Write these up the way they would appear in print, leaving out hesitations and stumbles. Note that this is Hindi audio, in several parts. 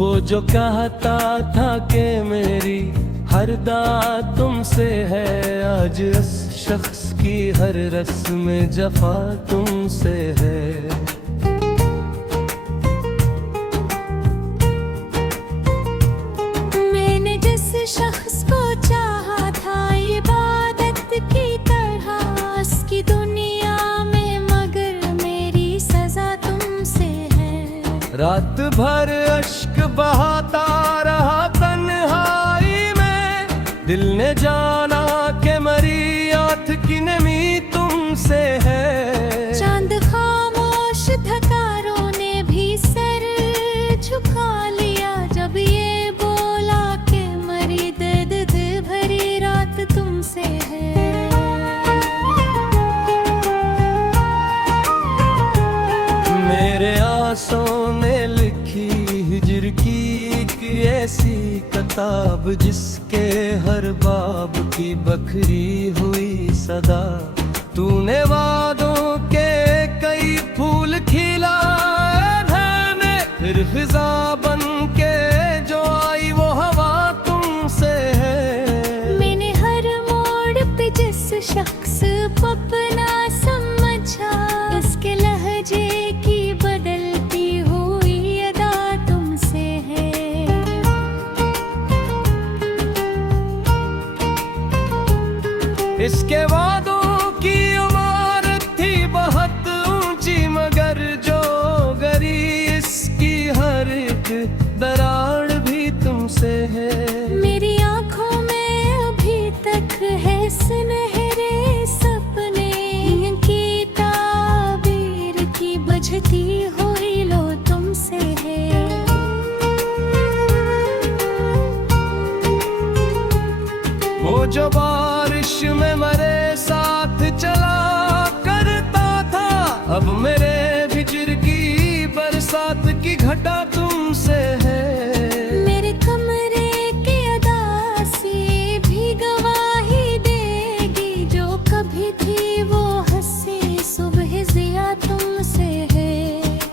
वो जो कहता था कि मेरी हर दात तुमसे है, आज इस शख्स की हर रस्म जफा तुमसे है। मैंने जिस शख्स को चाहा था इबादत की तरह, उसकी दुनिया में मगर मेरी सजा तुमसे है। रात भर अश्क बहाता रहा तन्हाई में, दिल ने जाना कि मरी आँख की नमी तुमसे है। चांद खामोश थकारों ने भी सर झुका लिया, जब ये बोला कि मरी दर्द भरी रात तुमसे है। मेरे आंसुओं ने लिखी हिजर की एक ऐसी किताब, जिसके हर बाब की बखरी हुई सदा। तूने वादों के कई फूल खिलाए मैंने, फिर फिजा बन के जो आई वो हवा तुमसे है। मैंने हर मोड़ पे जिस शख्स को अपना समझा, उसके लहजे की बदलती हुई अदा तुमसे है। इसके वादों की इमारत थी बहुत ऊंची, मगर जो गरी इसकी हर एक दरार भी तुमसे है। मेरी आंखों में अभी तक है सुनहरे सपने की ताबीर की बजती हुई लो तुमसे है। वो जो बारिश में मरे साथ चला करता था, अब मेरे हिजर की बरसात की घटा तुमसे है। मेरे कमरे की अदासी भी गवाही देगी, जो कभी थी वो हंसी सुबह जिया तुमसे है।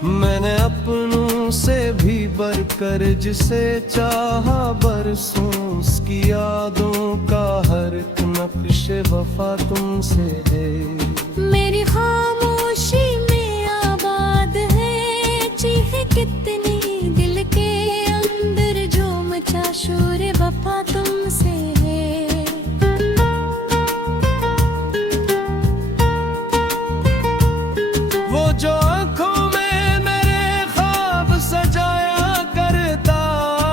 मैंने अपनों से भी बढ़कर जिसे चाहा बरसों, उसकी यादों का हर एक नक्श वफा तुमसे है। मेरी खामोशी में आबाद है चीख कितनी दिल के अंदर, जो मचा शोर वफा तुमसे है। वो जो आँखों में मेरे ख्वाब सजाया करता,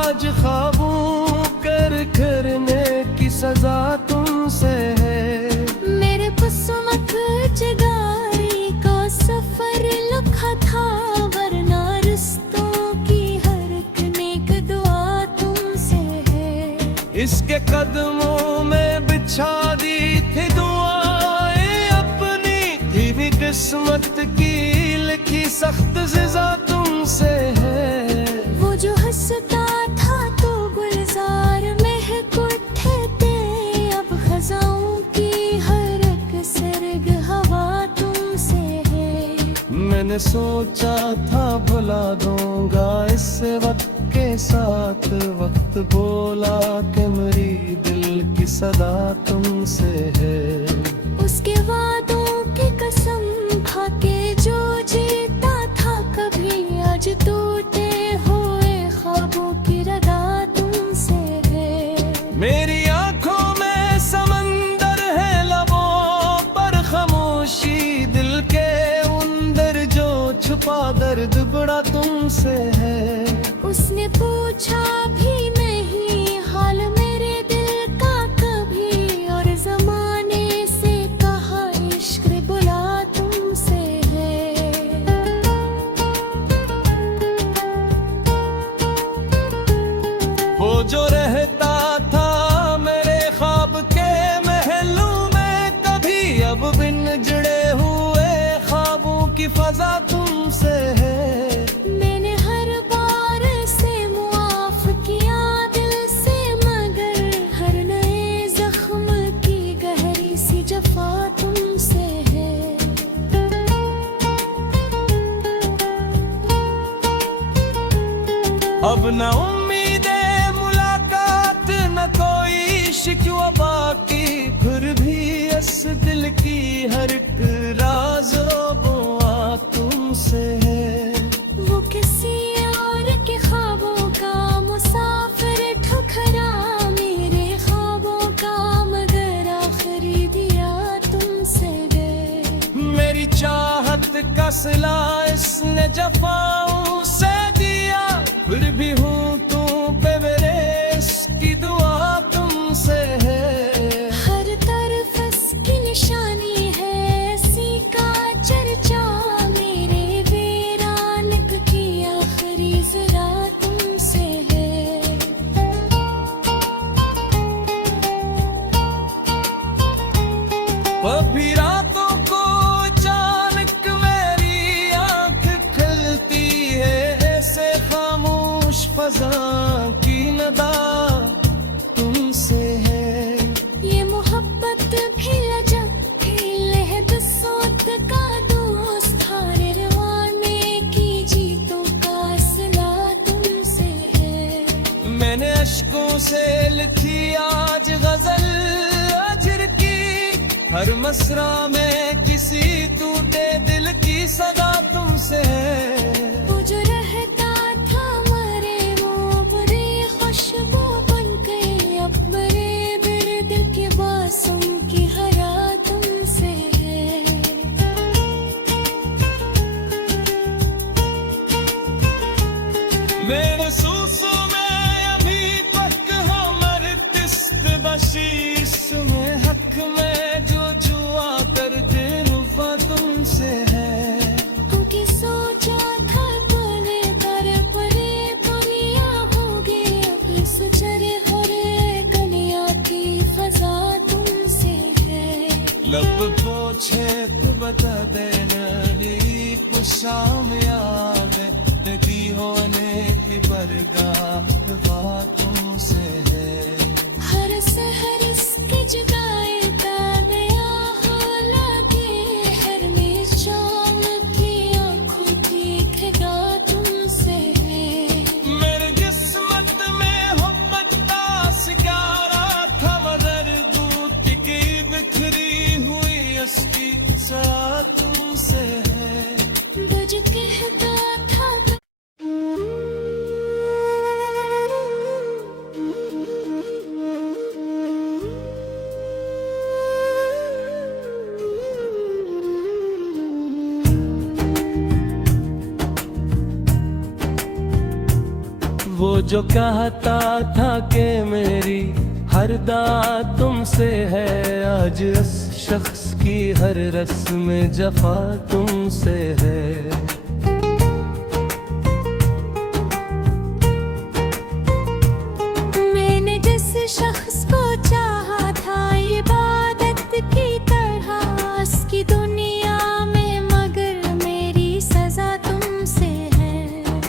आज ख्वाबों करने की सजा तुमसे है। मेरे किस्मत जगारी का सफर लिखा था, वरना रिश्तों की हर एक नेक दुआ तुमसे है। इसके कदमों में बिछा दी थी दुआएं अपनी, थी भी किस्मत की लिखी सख्त सजा तुमसे है। वो जो हंसता था तो गुलजार महक उठे थे, अब खजाओं की हर एक सरग हवा तुमसे है। मैंने सोचा था भुला दूंगा इस वक्त के साथ, वक्त बोला कि मेरी दिल की सदा तुमसे है। उसके वादों की कसम खा के जो जीता था कभी, आज टूटे हुए ख्वाबों की रदा तुमसे है। मेरी आंखों में समंदर है, लबों पर खामोशी, दिल के अंदर जो छुपा दर्द बड़ा तुमसे है। उसने पूछा भी नहीं हाल मेरे दिल का कभी, और जमाने से कहा इश्क बुला तुमसे है। वो जो रहता था मेरे ख्वाब के महलों में कभी, अब बिन जुड़े हुए ख्वाबों की फजा तुमसे है। मैंने हर बार से मुआफ किया दिल से, मगर हर नए जख्म की गहरी सी जफा तुमसे है। अब न उम्मीदे मुलाकात न कोई शिकवा बाकी, फिर भी इस दिल की हर एक राज़ो बुआ तुमसे है। वो किसी और के ख्वाबों का मुसाफिर ठुकरा मेरे ख्वाबों का, मगर आखिरी दिया तुमसे गए। मेरी चाहत का सिला इसने जफाओं से दिया, फिर भी हूँ तू पे मेरे इसकी दुआ तुमसे है। हर तरफ इसकी निशानी है, इसी का चर्चा मेरे वीरान की आखिरी जरा तुमसे है। कभी रातों को अचानक मेरी आंख खुलती है, ऐसे खामोश फजा की नदा तुमसे है। ये मोहब्बत भी लजब भी लहद सोत का दोस्त, हर रवाने की जीतों का असला तुमसे है। मैंने अश्कों से लिखी आज गजल अजर की, हर मसरा में किसी टूटे दिल की सदा तुमसे है। वो जो रहता था मरे वो बड़ी खुशबू बन गई, अब मरे मेरे दिल के बासों की हरा तुमसे है। मेरे सूसों में अभी तक हमर तिस्त बशीस में, हक में जो जुआ कर दे रुफा तुमसे है। क्योंकि सोचा था बोले तर परे दुनिया होगी, अब सुचरे हो रे कनिया की फजा तुमसे है। लब पोछे तो बता देना शाम आवे, नदी होने की बरगाह तुमसे है। हर सहर इसकी जगाए तानिया हो लगे, हर निशान की आँखों की खिगा तुमसे है। मेरे जिस्मत में मोहब्बत का सिकारा था, मगर दूत की बिखरी हुई उसकी साथ तुमसे है। तुझ कहता था वो जो कहता था कि मेरी हर दात तुमसे है, आज इस शख्स की हर रस्म जफा तुमसे है। मैंने जिस शख्स को चाहा था इबादत की तरह, उसकी दुनिया में मगर मेरी सजा तुमसे है।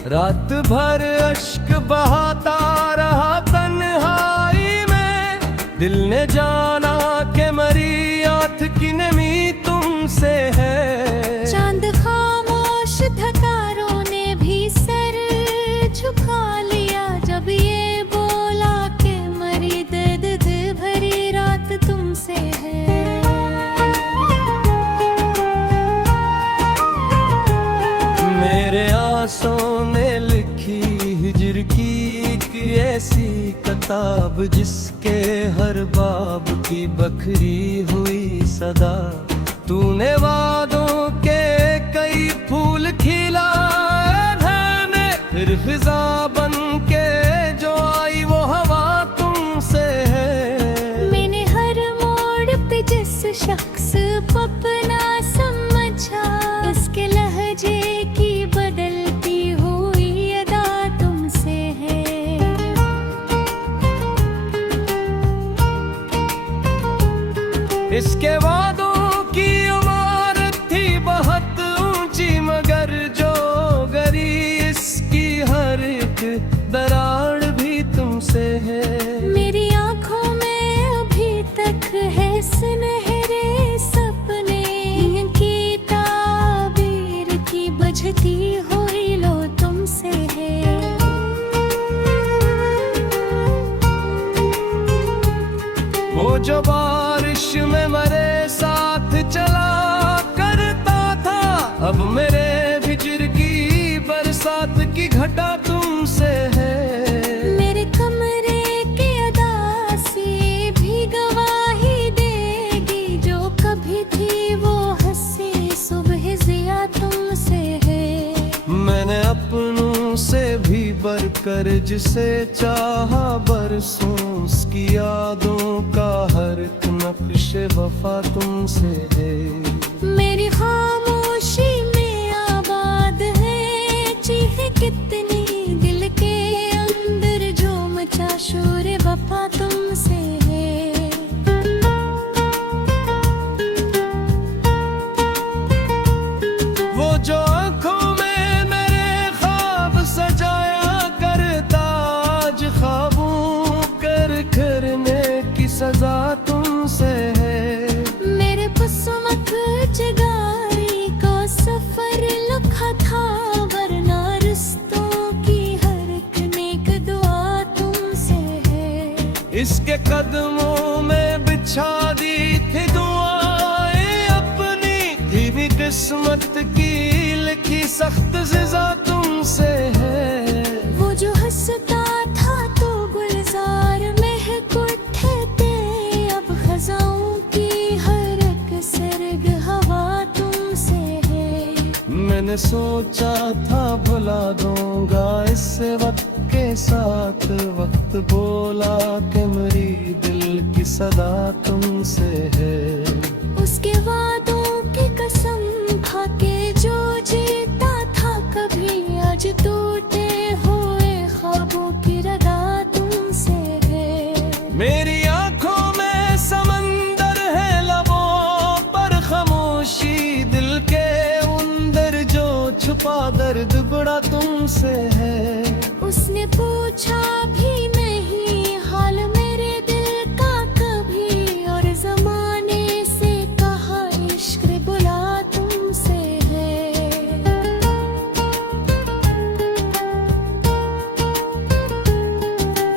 रात भर अश्क बहाता रहा तन्हाई में, दिल ने जाना कि मरी आँख की नमी तुमसे है। चांद खामोश थकारों ने भी सर झुका लिया, जब ये बोला कि मरी दर्द भरी रात तुमसे है। मेरे आंसुओं ने लिखी हिजर की एक ऐसी किताब, जिसके हर बाब की बखरी हुई सदा। तूने वादों के कई फूल खिलाए ढाने, फिर फिजा बन के जो आई वो हवा तुमसे है। मैंने हर मोड़ पे जिस शख्स को अपना समझा, उसके लहजे की बदलती हुई अदा तुमसे है। इसके वादों की इमारत थी बहुत ऊंची, मगर जो गरी इसकी हर एक दरार भी तुमसे है। मेरी आंखों में अभी तक है सुनहरे सपने की ताबीर की बुझती हुई लो तुमसे है। जो बारिश में मेरे साथ चला करता था, अब मेरे भिजर की बरसात की घटा तुमसे है। मेरे कमरे की अदासी भी गवाही देगी, जो कभी थी वो हंसी सुबह जिया तुमसे है। मैंने अपनों से भी बढ़कर जिसे चाहा बरसों, उसकी यादों का हर एक नक्श वफा तुमसे है। मेरी खामोशी में आबाद है चीख कितनी दिल के अंदर, जो मचा शोर वफा तुमसे है। वो जो आँखों में मेरे ख्वाब सजाया करता, आज ख्वाबों कर करने की सजा तुमसे है। मेरे किस्मत जगारी का सफर लिखा था, वरना रिश्तों की हर एक नेक दुआ तुमसे है। इसके कदमों में बिछा दी थी दुआएं अपनी, थी भी किस्मत की लिखी सख्त सजा तुमसे है। वो जो हंसता था तो गुलजार महक उठे थे, अब खजाओं की हर एक सरग हवा तुमसे है। मैंने सोचा था भुला दूंगा इस वक्त के साथ, वक्त बोला कि मेरी दिल की सदा तुमसे है। उसके वादों की कसम खाके जो जीता था कभी, आज टूटे हुए ख्वाबों की रदा तुमसे है। मेरी आंखों में समंदर है, लबों पर खामोशी, दिल के अंदर जो छुपा दर्द बड़ा तुमसे है। उसने पूछा भी नहीं हाल मेरे दिल का कभी, और जमाने से कहा इश्क बुला तुमसे है।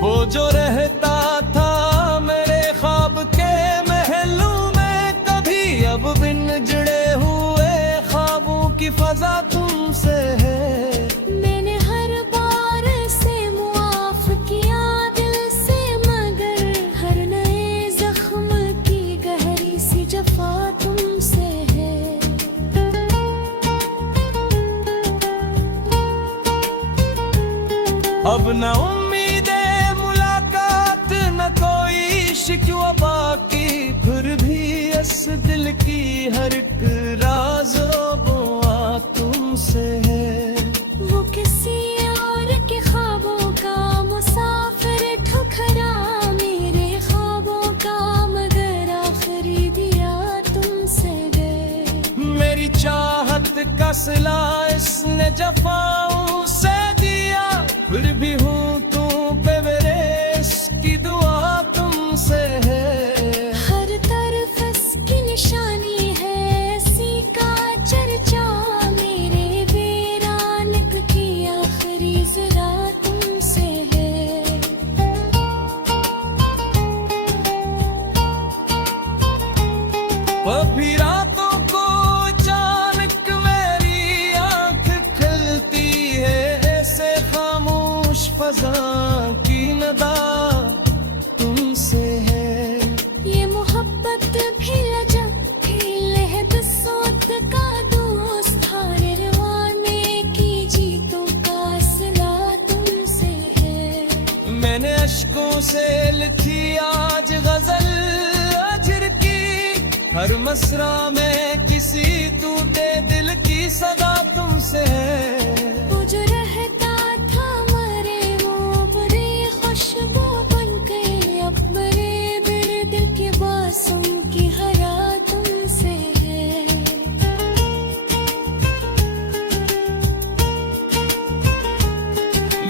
वो जो रहता था मेरे ख्वाब के महलों में कभी, अब बिन जुड़े हुए ख्वाबों की फजा तुमसे है। मैंने हर बार से मुआफ किया दिल से, मगर हर नए जख्म की गहरी सी जफा तुमसे है। अब न उम्मीदे मुलाकात न कोई शिकवा बाकी, फिर भी इस दिल की हर एक राज बुआ तुमसे है। वो किसी और के ख्वाबों का मुसाफिर ठुकरा, मेरे ख्वाबों का मगर आखिरी दिया तुमसे गए। मेरी चाहत का सिला इसने जफाओं से दिया, फिर भी हूँ तू पे मेरे इसकी दुआ तुमसे है। हर तरफ इसकी निशानी है, इसी का चर्चा, मेरे वीरान की आखिरी जरा तुमसे है। कभी रातों को अचानक मेरी आंख खुलती है, ऐसे खामोश फजा की नदा तुमसे है। ये मोहब्बत भी लजब भी लहद सोत का दोस्त, हर रवाने की जीतों का असला तुमसे है। मैंने अश्कों से लिखी आज गजल अजर की, हर मसरा में किसी टूटे दिल की सदा तुमसे है। वो जो रहता था मरे वो बुरी खुशबू बन गई, अब मरे मेरे दिल के बासों की हरा तुमसे है।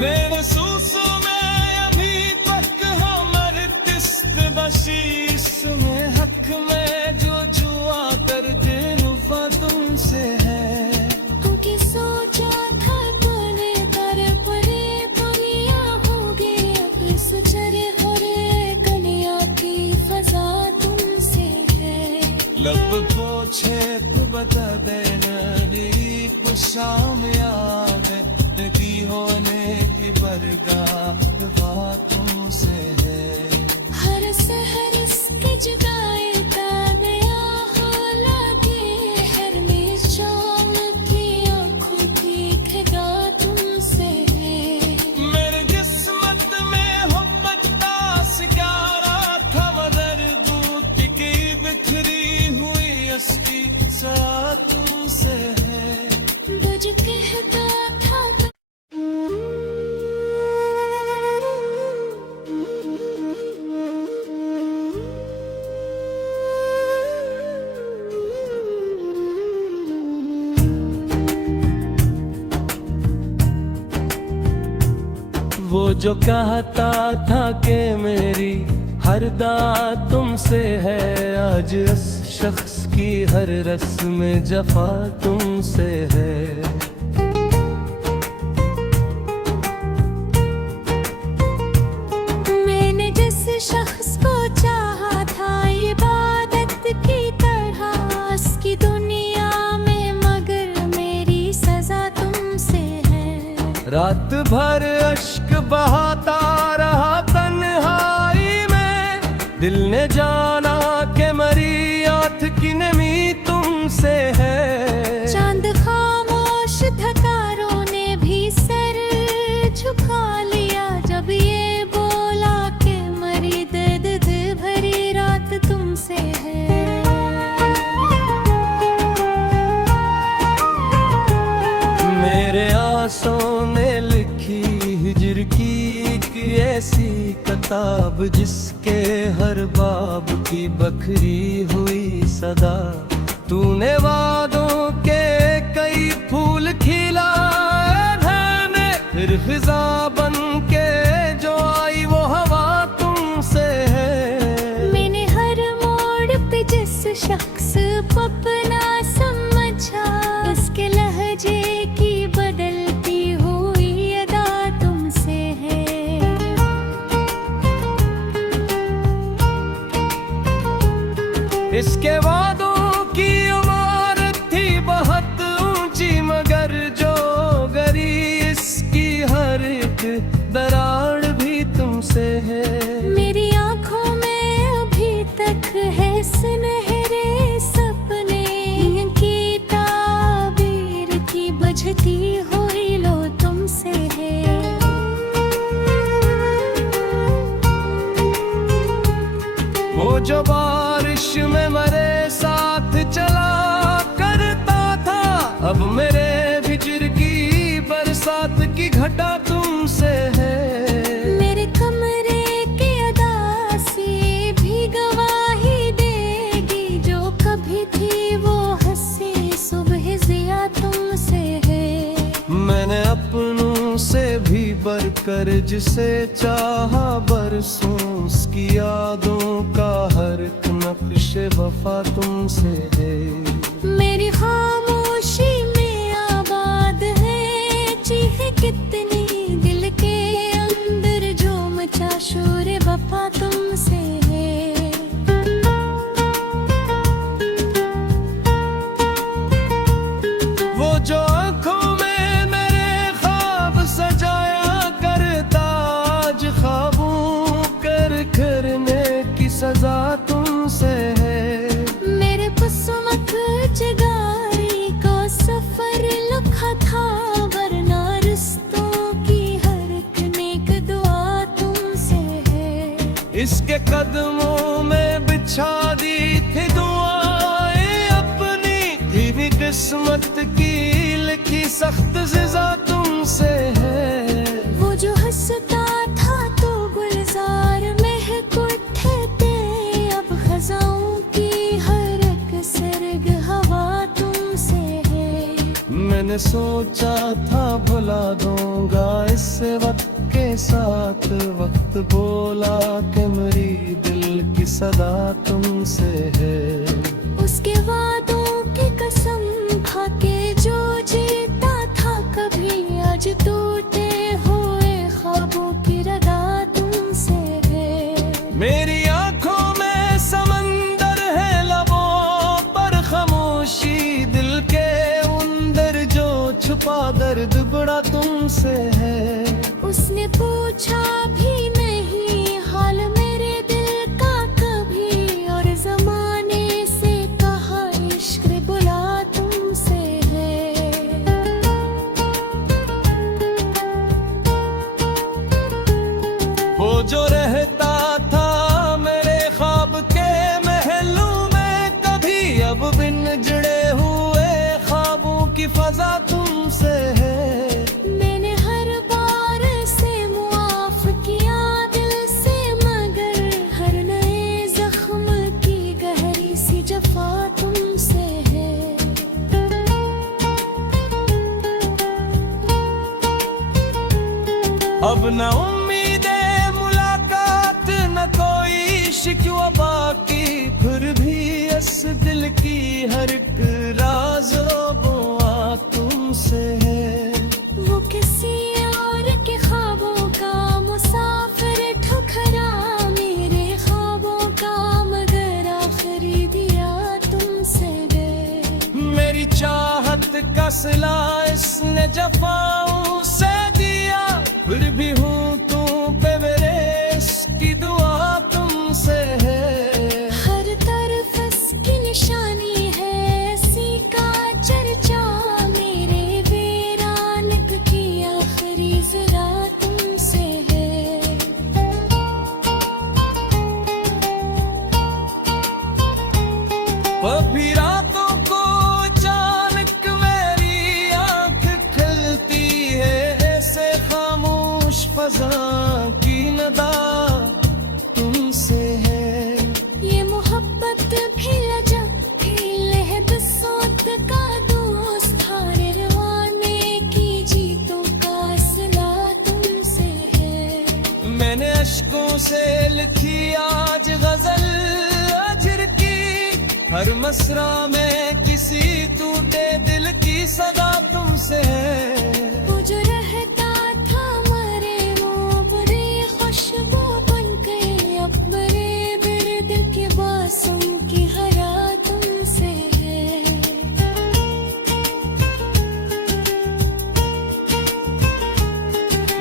मेरे सूसों में अभी तक हमर तिस्त बशीस में, हक में जो जुआ करते रुफा तुमसे है। क्योंकि सोचा था तूने तारे परे परिया होगी, अब सुचरे हरे कलिया की फजा हरगाह बातों से है। हर सहर इसकी जुदाई का नया हो लगे, हर निशान की आँखों की खिदा तुमसे है। मेरे जिस्मत में मोहब्बत का सितारा था, मगर दूत की बिखरी हुई अस्की सा तुमसे है। तुझ कहता था वो जो कहता था कि मेरी हर दात तुमसे है, आज इस शख्स की हर रस्म जफा तुमसे है। मैंने जिस शख्स को चाहा था इबादत की तरह, उसकी दुनिया में मगर मेरी सजा तुमसे है। रात भर अश्क बहाता रहा तन्हाई में, दिल ने जाना कि मरी आँख की नमी तुमसे है। चांद खामोश था, रोने भी सर झुका लिया जब ये बोला कि मरी दर्द भरी रात तुमसे है। मेरे आंसुओं ने लिखी हिजर की एक ऐसी किताब, जिसके हर बाब की बखरी हुई सदा। तूने वादों के कई फूल खिलाए थे, फिर फिजा बन के जो आई वो हवा तुमसे है। मैंने हर मोड़ पे जिस शख्स को अपना समझा, उसके लहजे की बदलती हुई अदा तुमसे है। इसके वादों की इमारत थी बहुत ऊंची, मगर जो गरी इसकी हर एक दरार भी तुमसे है। मेरी आँखों में अभी तक है सुनहरे सपने, की ताबीर की बजती हुई लो तुमसे है। वो जो बारिश में मरे साथ चला करता था, अब मेरे हिजर की बरसात की घटा तुमसे है। मेरे कमरे की अदासी भी गवाही देगी, जो कभी थी वो हंसी सुबह जिया तुमसे है। मैंने अपनों से भी बढ़कर जिसे चाहा बरसों, उसकी यादों का हर एक नक्श वफा तुमसे है। मेरी खामोशी में आबाद है चीख कितनी दिल के अंदर, जो मचा शोर वफा तुमसे है। वो जो आँखों में मेरे ख्वाब सजाया करता, आज ख्वाबों कर करने की सजा तुमसे है। मेरे किस्मत जगारी का सफर लिखा था, वरना रिश्तों की हर एक नेक दुआ तुमसे है। इसके कदमों में बिछा दी थी दुआएं अपनी, थी भी किस्मत की लिखी सख्त सजा तुमसे है। वो जो हंसता था तो गुलजार महक उठे थे, अब खजाओं की हर एक सरग हवा तुमसे है। मैंने सोचा था भुला दूंगा इस वक्त के साथ, वक्त बोला कि मेरी दिल की सदा तुमसे है। उसके वादों की कसम खा के जो जीता था कभी, आज टूटे हुए ख्वाबों की रदा तुमसे है। मेरी आंखों में समंदर है, लबों पर खामोशी, दिल के अंदर जो छुपा दर्द बड़ा तुमसे है। उसने जो रहता था मेरे ख्वाब के महलों में कभी, अब बिन जुड़े हुए ख्वाबों की फजा तुमसे है। मैंने हर बार से मुआफ किया दिल से, मगर हर नए जख्म की गहरी सी जफा तुमसे है। अब न उम्मीदे मुलाकात न कोई शिकवा बाकी, फिर भी इस दिल की हर एक राज़ो बुआ तुमसे है। वो किसी और के ख्वाबों का मुसाफिर ठुकरा मेरे ख्वाबों का, मगर आखिरी दिया तुमसे गए। मेरी चाहत का सिला इसने जफाओं से दिया, फिर भी हूँ तू पे मेरे इसकी दुआ तुमसे है। हर तरफ इसकी निशानी है, इसी का चर्चा मेरे वीरान की आखिरी जरा तुमसे है। कभी रातों को अचानक मेरी आंख खुलती है, ऐसे खामोश फजा की नदा तुमसे है। ये मोहब्बत भी लजब भी लहद सोत का दोस्त, हारे रवाने की जीतों का सिला तुमसे है। मैंने अश्कों से लिखी आज गजल अजर की, हर मसरा में किसी टूटे दिल की सदा तुमसे है। वो जो रहता था मरे वो बुरी खुशबू बन गई, अब मरे मेरे दिल के बासों की हरा तुमसे है।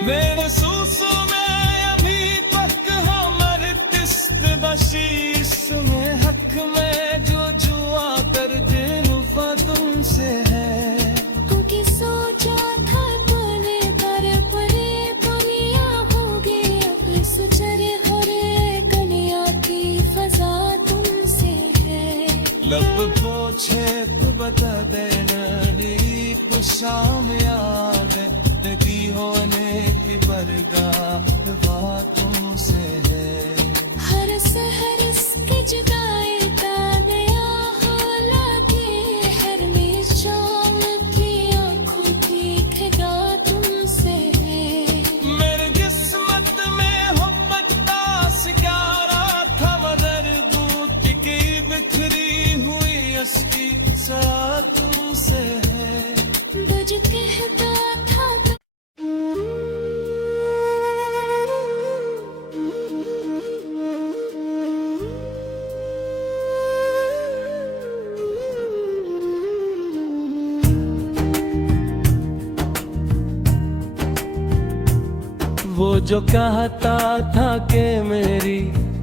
मेरे सूसू में अभी तक हमर तिस्त बशीस में, हक में जो जुआ कर दिलुफा तुमसे है। क्योंकि सोचा था पले तर परे परिया होगी, अब सुचरे हरे कनिया की फजा तुमसे है। लब पोछे तो बता देना नी शाम याद लगी होने की बरगाह वहाँ तुमसे है। हर सहर इसकी जुदाई का नया हाल लगे, हर में शाम की आंखों की खगा तुमसे है। मेरे किस्मत में मोहब्बत का सितारा था, मगर दूत की बिखरी हुई उसकी सा तुमसे है। बुझ कहता था वो जो कहता था कि मेरी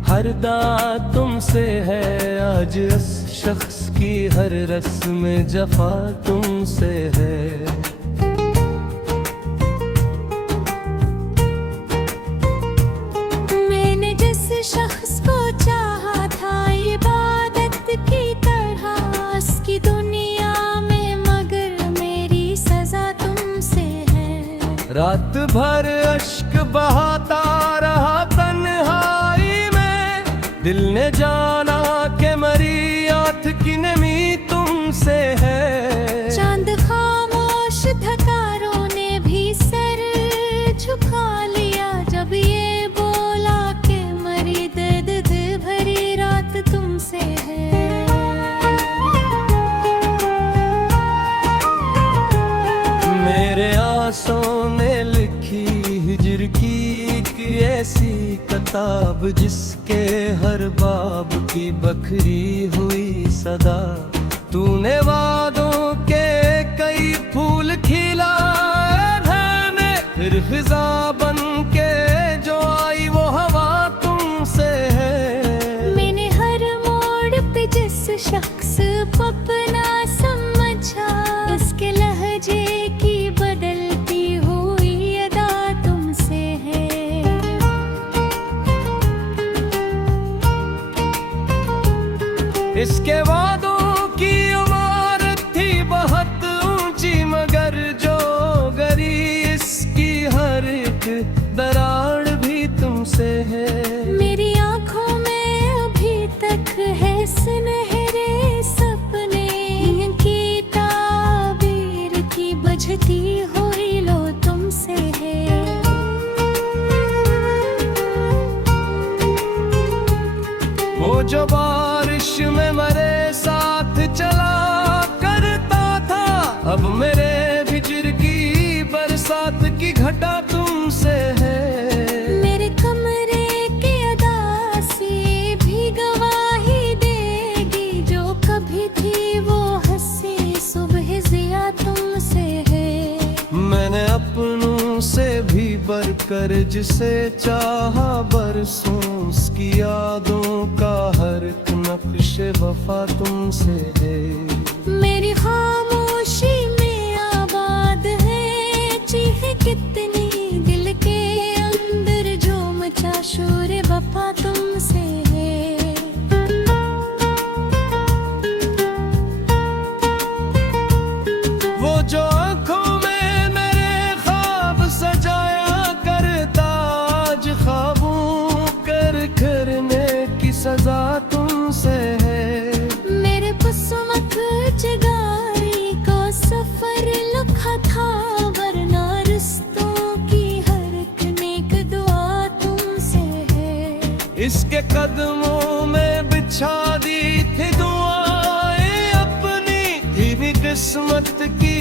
हर दात तुमसे है, आज इस शख्स की हर रस्म जफा तुमसे है। मैंने जिस शख्स को चाहा था इबादत की तरह, उसकी दुनिया में मगर मेरी सजा तुमसे है। रात भर अश्क बहाता रहा तन्हाई में, दिल ने जाना कि मरी आँख की नमी तुमसे है। चांद खामोश थकारों ने भी सर झुका लिया, जब ये बोला कि मरी दर्द भरी रात तुमसे है। मेरे आंसुओं ने लिखी हिजर की एक ऐसी किताब, जिसके हर बाब की बखरी हुई सदा। तूने वादों के कई फूल खिलाए मैंने, फिर फिजा बन के जो आई वो हवा तुमसे है। मैंने हर मोड़ पे जिस शख्स को अपना समझा, उसके लहजे की बदलती हुई अदा तुमसे है। इसके वादों की इमारत थी बहुत ऊंची, मगर जो गरी इसकी हर एक दरार भी तुमसे है। मेरी आंखों में अभी तक है सुनहरे सपने की ताबीर की बजती हुई लो तुमसे है। वो जो बारिश में मेरे साथ चला करता था, अब मेरे हिजर की बरसात की घटा तुमसे है। मेरे कमरे की अदासी भी गवाही देगी, जो कभी थी वो हंसी सुबह जिया तुमसे है। मैंने अपनों से भी बढ़कर जिसे चाहा बरसों, उसकी यादों का हर एक नक्श वफा तुमसे है। मेरी खामोशी में आबाद है चीख कितनी दिल के अंदर, जो मचा शोर वफा तुमसे है। वो जो आँखों में मेरे ख्वाब सजाया करता, आज ख्वाबों करने की सजा तुमसे है। मेरे किस्मत जगारी का सफर लिखा था, वरना रिश्तों की हर एक नेक दुआ तुमसे है। इसके कदमों में बिछा दी थी दुआएं अपनी, थी भी किस्मत की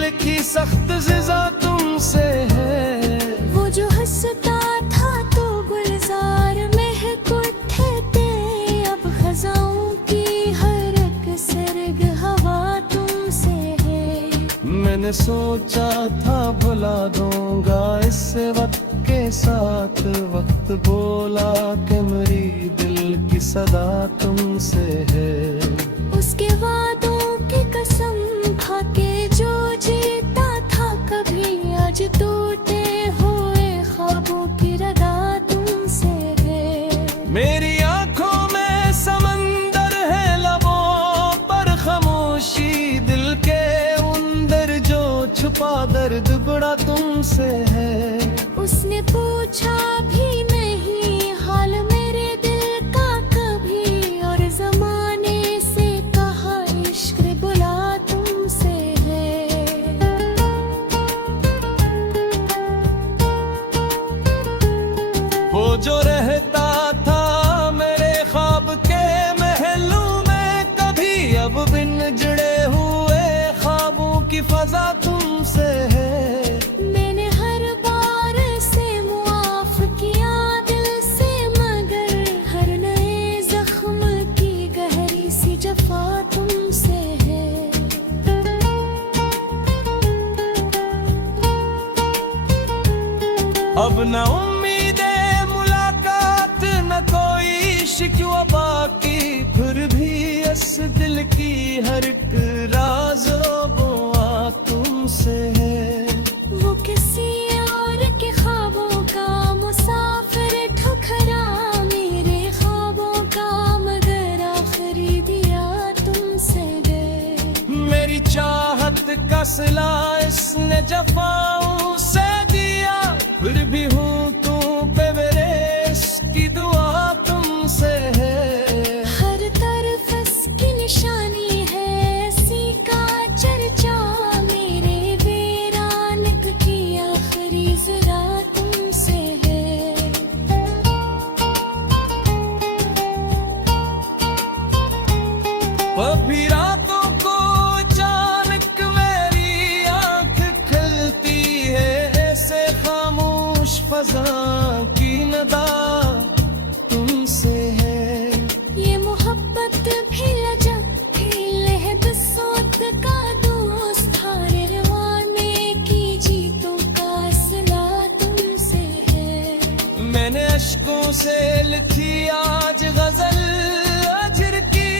लिखी सख्त सजा तुमसे है। वो जो हंसता था तो गुलजार महक उठे थे, अब खजाओं की हर एक सरग हवा तुमसे है। मैंने सोचा था भुला दूंगा इस वक्त के साथ, वक्त बोला कि मेरी दिल की सदा तुमसे है। उसके वादों की कसम खा के जो जीता था कभी, आज टूटे हुए ख्वाबों की रदा तुमसे है। मेरी आंखों में समंदर है, लबों पर खामोशी, दिल के अंदर जो छुपा दर्द बड़ा तुमसे है। उसने पूछा भी नहीं हाल मेरे दिल का कभी, और जमाने से कहा इश्क बुला तुमसे है। वो जो रहता था मेरे ख्वाब के महलों में कभी, अब बिन जुड़े हुए ख्वाबों की फजा तुमसे है। मैंने हर बार से मुआफ किया दिल से, मगर हर नए जख्म की गहरी सी जफा तुमसे है। अब न उम्मीदे मुलाकात, न कोई शिकवा बाकी, फिर भी इस दिल की हर एक राज बुआ तुमसे है। वो किसी और के ख्वाबों का मुसाफिर ठुकरा मेरे ख्वाबों का, मगर आखिरी दिया तुमसे गए। मेरी चाहत का सिला इसने जफाओं से दिया, फिर भी हूँ तू पे मेरे इसकी दुआ तुमसे है। हर तरफ इसकी निशानी है, इसी का चर्चा मेरे वीरान की आखिरी जरा तुमसे है। कभी रातों को अचानक मेरी आंख खिलती है, ऐसे खामोश फजा की नदा तुमसे है। ये मोहब्बत भी लजक थी, लहद सोत का दोस्त था, रवाने की जीतों का असला तुमसे है। मैंने अश्कों से लिखी आज गजल अजर की,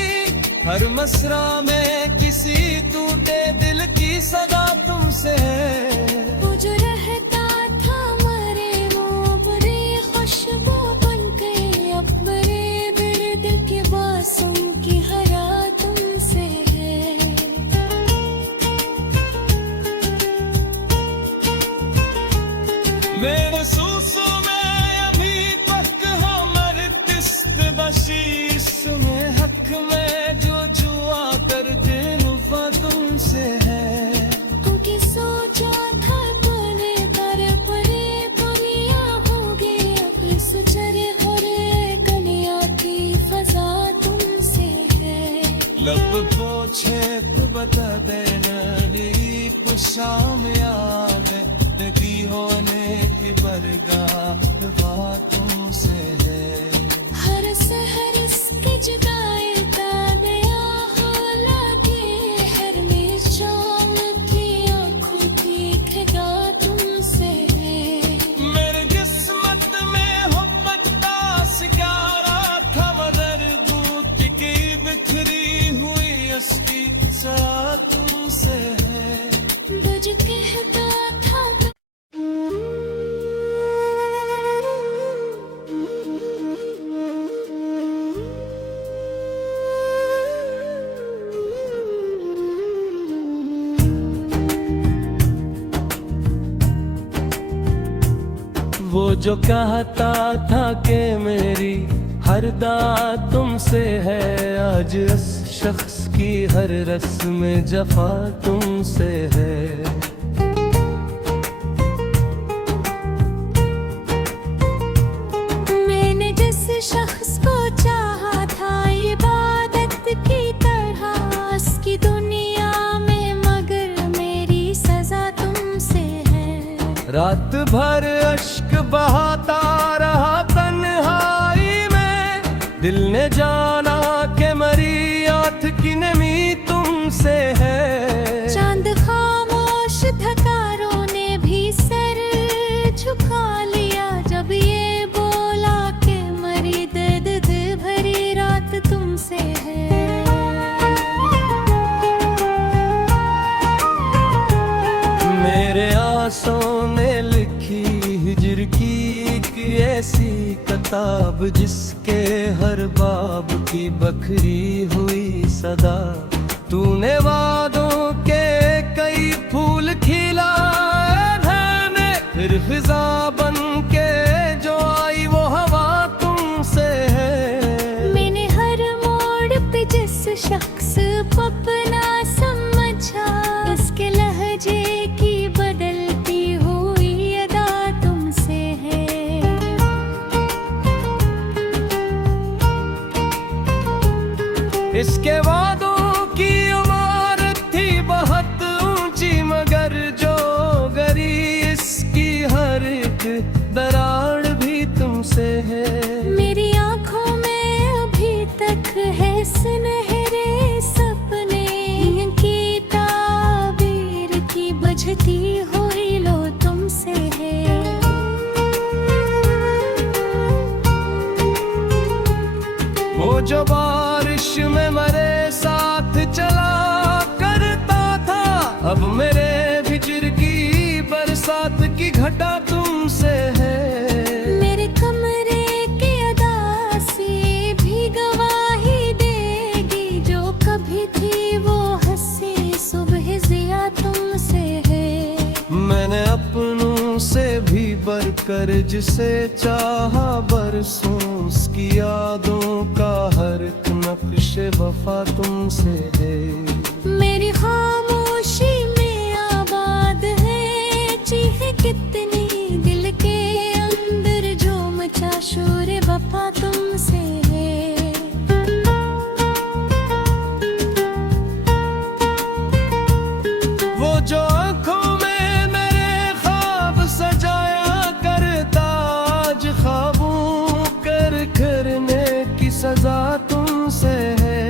हर मसरा में किसी टूटे दिल की सदा तुमसे है। वो जो रहता था मरे वो बड़ी खुशबू बन गई, अब मेरे दिल के बासों की हरा शाम यादें लगी होने की बरगाह तुमसे है। हर सहर इसकी जुदाई का नया हो लगे, हर निशान की आँखों की खिदा तुमसे है। मेरे किस्मत में मोहब्बत का सितारा था, मगर दूत की बिखरी हुई उसकी साथ तुमसे है। तुझ कहता था वो जो कहता था कि मेरी हर दात तुमसे है, आज उस शख्स की हर रस्म जफा तुमसे है। मैंने जिस शख्स को चाहा था इबादत की तरह, उसकी दुनिया में मगर मेरी सजा तुमसे है। रात भर अश्क बहाता रहा तन्हाई में, दिल ने जाना कि मरी आँख की नमी तुमसे है। चांद खामोश धकारों ने भी सर झुका लिया, जब ये बोला कि मरी दर्द भरी रात तुमसे है। मेरे आंसुओं ने लिखी हिजर की एक ऐसी किताब, जिसके हर बाब की बखरी हुई सदा। तूने वादों के कई फूल खिलाए मैंने, फिर फिजा बन के जो आई वो हवा तुमसे है। मैंने हर मोड़ पे जिस शख्स को अपना समझा, उसके लहजे की बदलती हुई अदा तुमसे है। इसके वादों की इमारत थी बहुत ऊंची, मगर जो गरी इसकी हर एक दरार भी तुमसे है। मेरी आंखों में अभी तक है सुनहरे सपने, की ताबीर की बजती हुई लो तुमसे है। वो जो बारिश में मेरे साथ चला करता था, अब मेरे हिजर की बरसात की घटा तुमसे है। मेरे कमरे की अदासी भी गवाही देगी, जो कभी थी वो हंसी सुबह जिया तुमसे है। मैंने अपनों से भी बढ़कर जिसे चाहा बरसों, उसकी यादों का हर एक नक्श वफा तुमसे है। मेरी खामोशी में आबाद है चीख कितनी दिल के अंदर, जो मचा शोर वफा तुमसे है। वो जो आँखों में मेरे ख्वाब सजाया करता, आज ख्वाबों कर करने की सजा तुमसे है।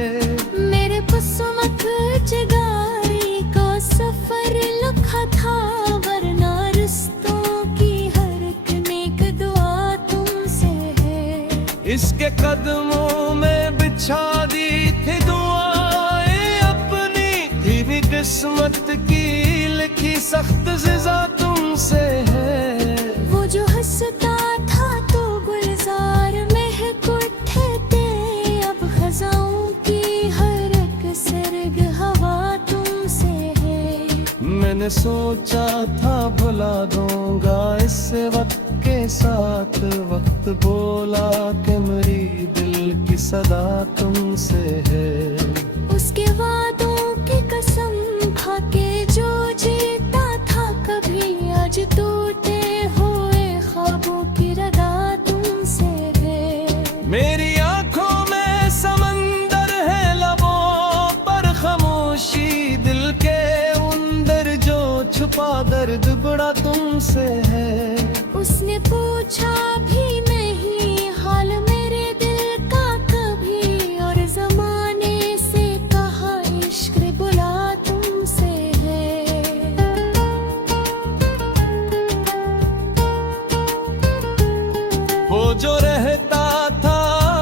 मेरे किस्मत जगारी का सफर लिखा था, वरना रिश्तों की हर एक नेक दुआ तुमसे है। इसके कदमों में बिछा दी थी दुआएं अपनी, थी भी किस्मत की लिखी सख्त सजा तुमसे है। वो जो हंसता था तो गुलजार महक उठे थे, अब खजाओं की हर एक सरग हवा तुमसे है। मैंने सोचा था भुला दूंगा इस वक्त के साथ, वक्त बोला कि मेरी दिल की सदा तुमसे है। उसके वादों की कसम खा के जो जीता था कभी, आज टूटे हुए ख्वाबों की रगा तुमसे है। मेरी आंखों में समंदर है, लबों पर खामोशी, दिल के अंदर जो वफा दर्द बड़ा तुमसे है। उसने पूछा भी नहीं हाल मेरे दिल का कभी, और जमाने से कहा इश्क बुला तुमसे है। वो जो रहता था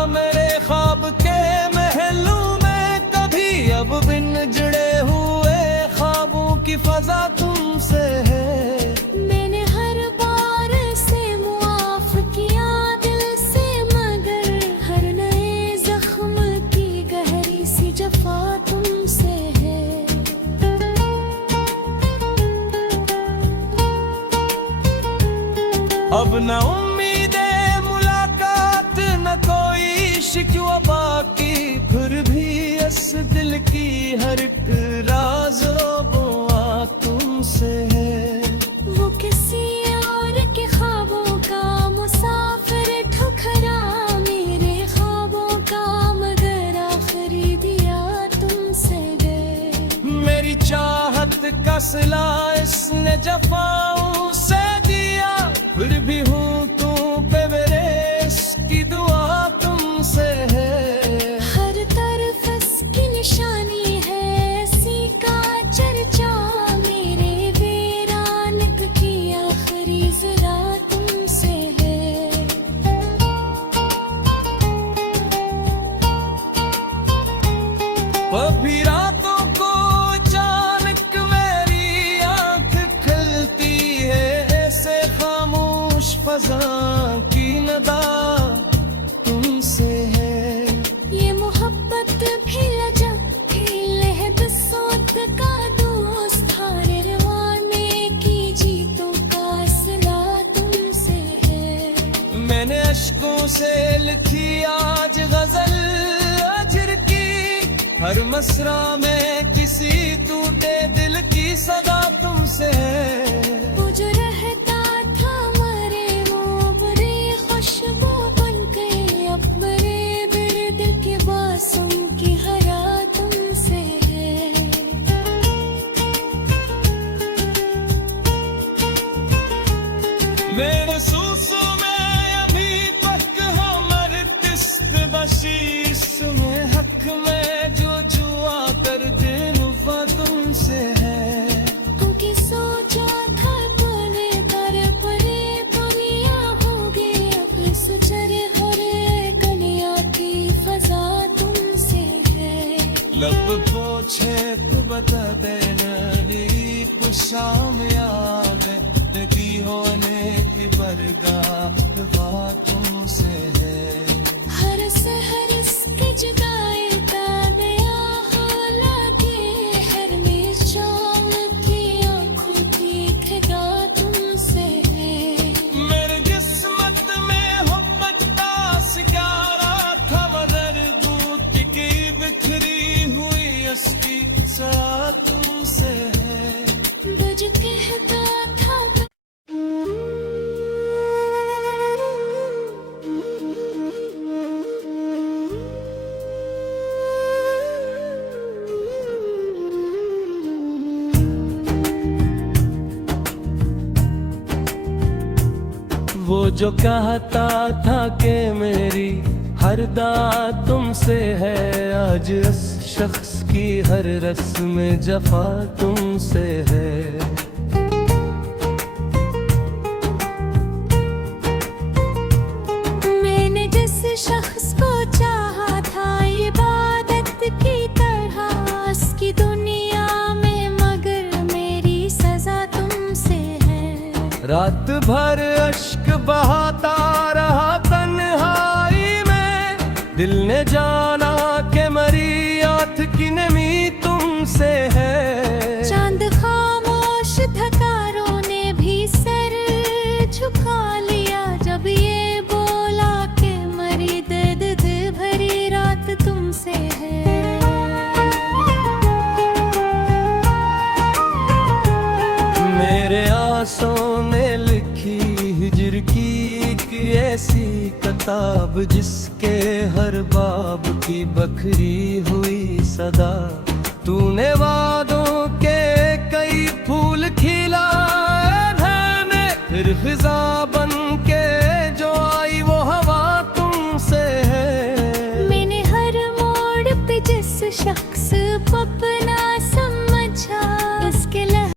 मेरे ख्वाब के महलों में, कभी अब बिन जुड़े हुए ख्वाबों की फजा तुमसे है। मैंने हर बार से मुआफ किया दिल से, मगर हर नए जख्म की गहरी सी जफा तुमसे है। अब न उम्मीदे मुलाकात न कोई शिकवा बाकी, फिर भी इस दिल की हर एक राज़ो बुआ तुमसे है। वो किसी और के ख्वाबों का मुसाफिर ठुकरा मेरे ख्वाबों का, मगर आखिरी दिया तुमसे गए। मेरी चाहत का सिला इसने जफाओं से दिया, फिर भी हूँ तू पे मेरे इसकी दुआ तुमसे है। हर तरफ इसकी निशानी है, इसी का चर्चा मेरे वीरान की आखिरी जरा तुमसे है। कभी रातों को अचानक मेरी आंख खुलती है, ऐसे खामोश फजा की नदा तुमसे है। ये मोहब्बत भी लजब भी लहद सोत का दोस्त, हारे रवाने की जीतों का असला तुमसे है। मैंने अश्कों से लिखी आज गजल अजर की, हर मसरा में किसी टूटे दिल की सदा तुमसे है। वो जो रहता था मरे वो बड़ी खुशबू बन गई, अब मरे मेरे दिल के बासों की हरा तुमसे है। मेरे सूसों में अभी तक हमर तिस्त बशीस में, हक में जो जुआ कर दिन वफा तुमसे है। क्योंकि सोचा था बोले तर परे दुनिया होगी, अब सुचरे हरे कनिया की फजा तुमसे है। लब पोछे तू बता देना शाम आवे, लगी होने की बरगाह दुआ तुमसे है। हर सहर इसकी जगाए नया हालांकि, हर निशान की आँखों की ठगा तुमसे है। मेरे किस्मत में मोहब्बत का सितारा था, मगर दूत की बिखरी हुई उसकी साथ तुमसे है। तुझ कहता था वो जो कहता था कि मेरी हर दात तुमसे है, आज इस शख्स की हर रस्म जफा तुमसे है। मैंने जिस शख्स को चाहा था इबादत की तरह, उसकी दुनिया में मगर मेरी सजा तुमसे है। रात भर अश्क बहाता रहा तन्हाई में, दिल ने जाना कि मरी आँख की नमी तुमसे है। चांद खामोश थकारों ने भी सर झुका लिया, जब ये बोला कि मरी दर्द भरी रात तुमसे है। मेरे आंसुओं ने लिखी हिजर की एक ऐसी किताब, जिसके हर बाब की बखरी हुई सदा। तूने वादों के कई फूल खिला फिजा